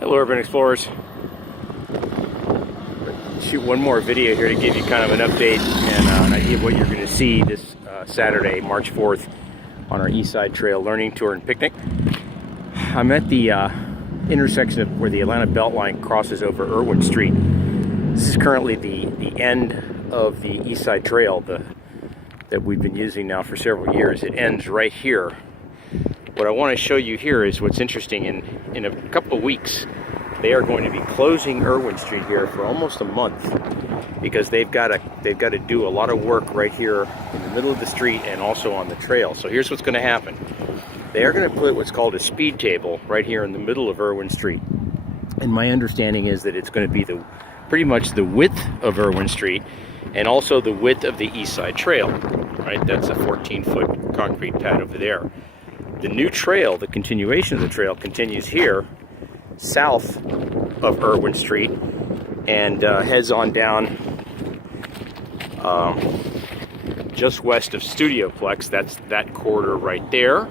Hello urban explorers. Shoot one more video here to give you kind of an update and an idea of what you're going to see this Saturday, March 4th on our Eastside Trail learning tour and picnic. I'm at the intersection of where the Atlanta Beltline crosses over Irwin Street. This is currently the end of the Eastside Trail that we've been using now for several years. It ends right here. What I want to show you here is what's interesting. In a couple of weeks, they are going to be closing Irwin Street here for almost a month because they've got to do a lot of work right here in the middle of the street and also on the trail. So here's what's going to happen. They are going to put what's called a speed table right here in the middle of Irwin Street. And my understanding is that it's going to be pretty much the width of Irwin Street and also the width of the Eastside Trail. Right, that's a 14-foot concrete pad over there. The new trail, the continuation of the trail, continues here south of Irwin Street and heads on down just west of Studioplex. That's that corridor right there.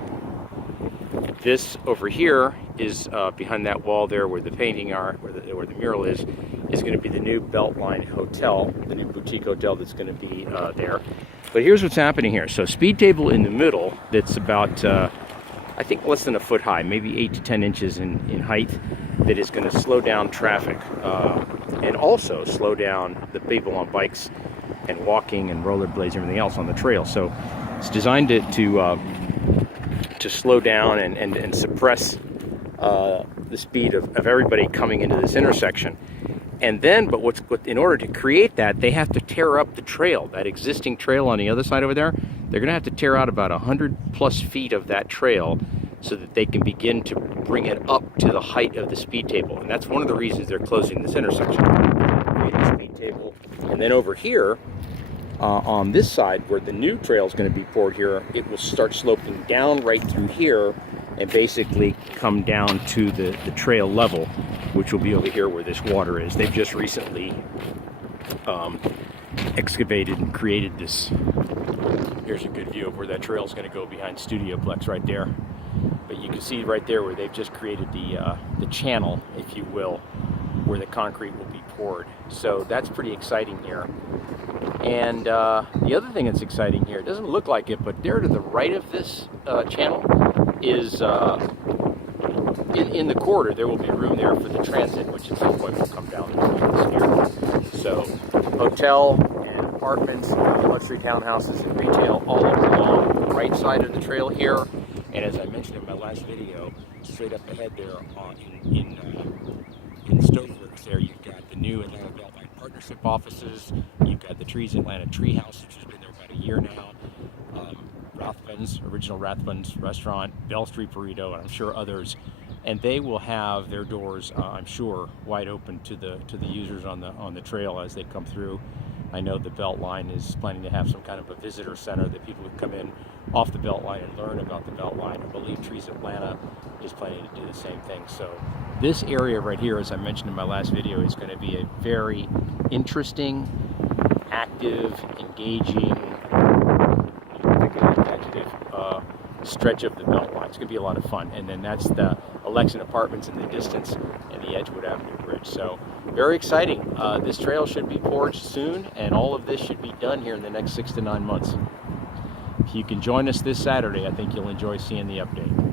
This over here is behind that wall there where the painting are, where the mural is going to be the new Beltline Hotel, the new boutique hotel that's going to be there. But here's what's happening here. So speed table in the middle that's about I think less than a foot high, maybe 8 to 10 inches in height, that is going to slow down traffic and also slow down the people on bikes and walking and rollerblades and everything else on the trail. So it's designed to slow down and suppress the speed of everybody coming into this intersection. And then, but in order to create that, they have to tear up the trail, that existing trail on the other side over there. They're going to have to tear out about 100+ feet of that trail so that they can begin to bring it up to the height of the speed table. And that's one of the reasons they're closing this intersection. Create the speed table. And then over here, on this side where the new trail is going to be poured here, it will start sloping down right through here and basically come down to the trail level, which will be over here where this water is. They've just recently excavated and created this. Here's a good view of where that trail is going to go behind Studioplex right there. But you can see right there where they've just created the channel, if you will, where the concrete will be poured. So that's pretty exciting here. And the other thing that's exciting here, it doesn't look like it, but there to the right of this channel is in the corridor, there will be room there for the transit, which at some point will come down here. So hotel and apartments, luxury townhouses and retail all along the right side of the trail here. And as I mentioned in my last video, straight up ahead there in Stoveworks there, you've got the new Atlanta Beltline Partnership offices. You've got the Trees Atlanta Treehouse, which has been there about a year now. Rathbun's, original Rathbun's restaurant, Bell Street Burrito, and I'm sure others. And they will have their doors, I'm sure, wide open to the users on the trail as they come through. I know the Beltline is planning to have some kind of a visitor center that people would come in off the Beltline and learn about the Beltline. I believe Trees Atlanta is planning to do the same thing. So this area right here, as I mentioned in my last video, is going to be a very interesting, active, engaging, stretch of the Beltline. It's going to be a lot of fun. And then that's the Alexian Apartments in the distance and the Edgewood Avenue Bridge. So very exciting. This trail should be poured soon, and all of this should be done here in the next 6 to 9 months. If you can join us this Saturday, I think you'll enjoy seeing the update.